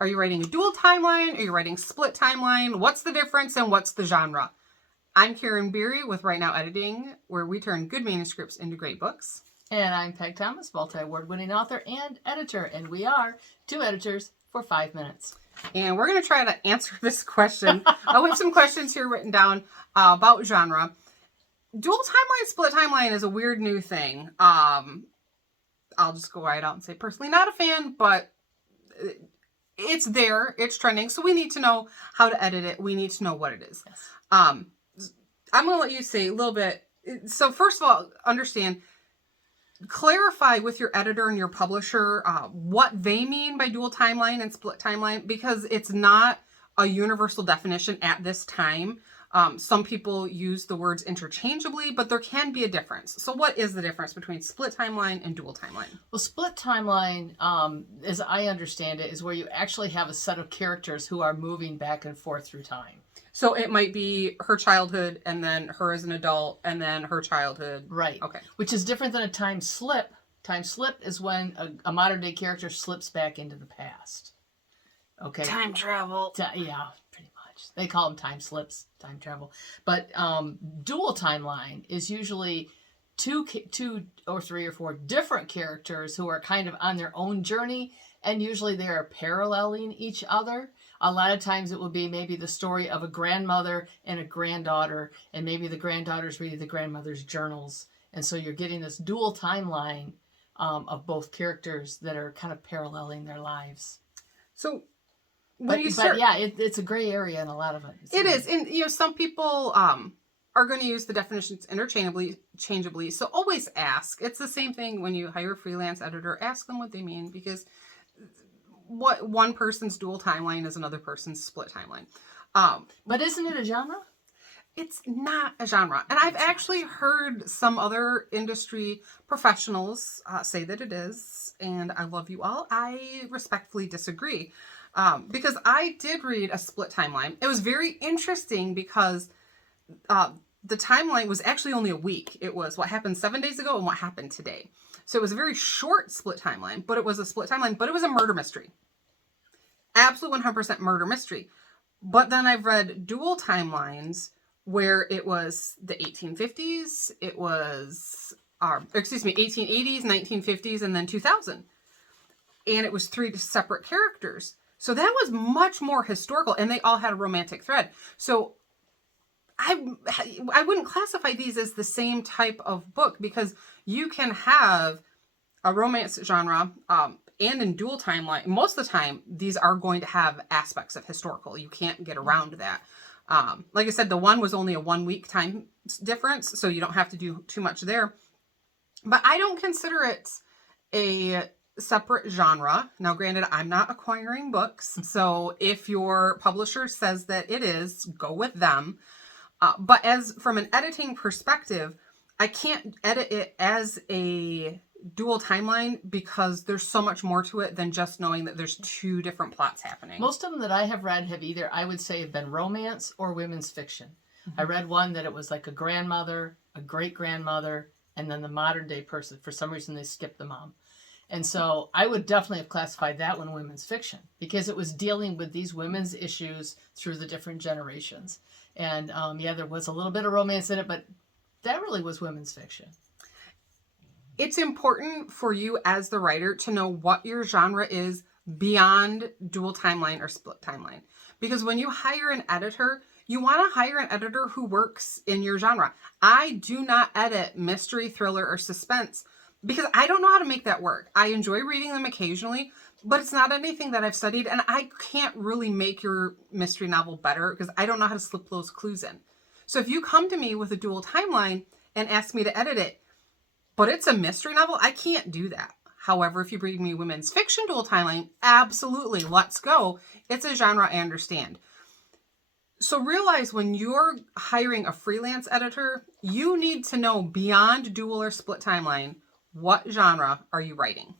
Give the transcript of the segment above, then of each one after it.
Are you writing a dual timeline? Are you writing split timeline? What's the difference and what's the genre? I'm Karin Beery with Right Now Editing, where we turn good manuscripts into great books. And I'm Peg Thomas, multi-award winning author and editor, and we are two editors for 5 minutes. And we're going to try to answer this question. We have some questions here written down about genre. Dual timeline, split timeline is a weird new thing. I'll just go right out and say, personally, not a fan, but it's there. It's trending. So we need to know how to edit it. We need to know what it is. Yes. I'm going to let you say a little bit. So first of all, understand, clarify with your editor and your publisher what they mean by dual timeline and split timeline, because it's not a universal definition at this time. Some people use the words interchangeably, but there can be a difference. So what is the difference between split timeline and dual timeline? Well, split timeline, as I understand it, is where you actually have a set of characters who are moving back and forth through time. So it might be her childhood and then her as an adult and then her childhood. Right. Okay. Which is different than a time slip. Time slip is when a modern day character slips back into the past. Okay. Time travel. Yeah, pretty much. They call them time slips, time travel. But dual timeline is usually two or three or four different characters who are kind of on their own journey, and usually they are paralleling each other. A lot of times it will be maybe the story of a grandmother and a granddaughter, and maybe the granddaughter's reading the grandmother's journals. And so you're getting this dual timeline of both characters that are kind of paralleling their lives. So But yeah, it's a gray area in a lot of it. It is. And, some people are going to use the definitions interchangeably. So always ask. It's the same thing when you hire a freelance editor. Ask them what they mean, because what one person's dual timeline is another person's split timeline. But isn't it a genre? It's not a genre. And I've actually heard some other industry professionals say that it is. And I love you all. I respectfully disagree. Because I did read a split timeline. It was very interesting because the timeline was actually only a week. It was what happened 7 days ago and what happened today. So it was a very short split timeline, but it was a split timeline, but it was a murder mystery. Absolute 100% murder mystery. But then I've read dual timelines where it was the 1850s, it was, 1880s, 1950s, and then 2000. And it was 3 separate characters. So that was much more historical, and they all had a romantic thread. So I wouldn't classify these as the same type of book, because you can have a romance genre and in dual timeline. Most of the time, these are going to have aspects of historical. You can't get around that. Like I said, the one was only a 1 week time difference, so you don't have to do too much there. But I don't consider it a separate genre. Now, granted, I'm not acquiring books, so if your publisher says that it is, go with them. But as from an editing perspective, I can't edit it as a dual timeline because there's so much more to it than just knowing that there's 2 different plots happening. Most of them that I have read have either, I would say, have been romance or women's fiction. Mm-hmm. I read one that it was like a grandmother, a great-grandmother, and then the modern day person. For some reason, they skipped the mom. And so I would definitely have classified that one women's fiction, because it was dealing with these women's issues through the different generations. And there was a little bit of romance in it, but that really was women's fiction. It's important for you as the writer to know what your genre is beyond dual timeline or split timeline. Because when you hire an editor, you want to hire an editor who works in your genre. I do not edit mystery, thriller, or suspense because I don't know how to make that work. I enjoy reading them occasionally, but it's not anything that I've studied, and I can't really make your mystery novel better because I don't know how to slip those clues in. So if you come to me with a dual timeline and ask me to edit it, but it's a mystery novel, I can't do that. However, if you bring me women's fiction dual timeline, absolutely, let's go. It's a genre I understand. So realize when you're hiring a freelance editor, you need to know beyond dual or split timeline, what genre are you writing?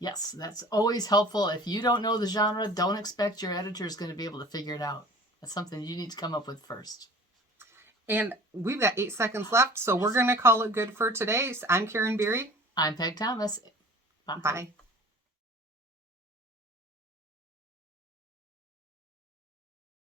Yes, that's always helpful. If you don't know the genre, don't expect your editor is going to be able to figure it out. That's something you need to come up with first. And we've got 8 seconds left, so we're going to call it good for today. I'm Karin Beery. I'm Peg Thomas. Bye.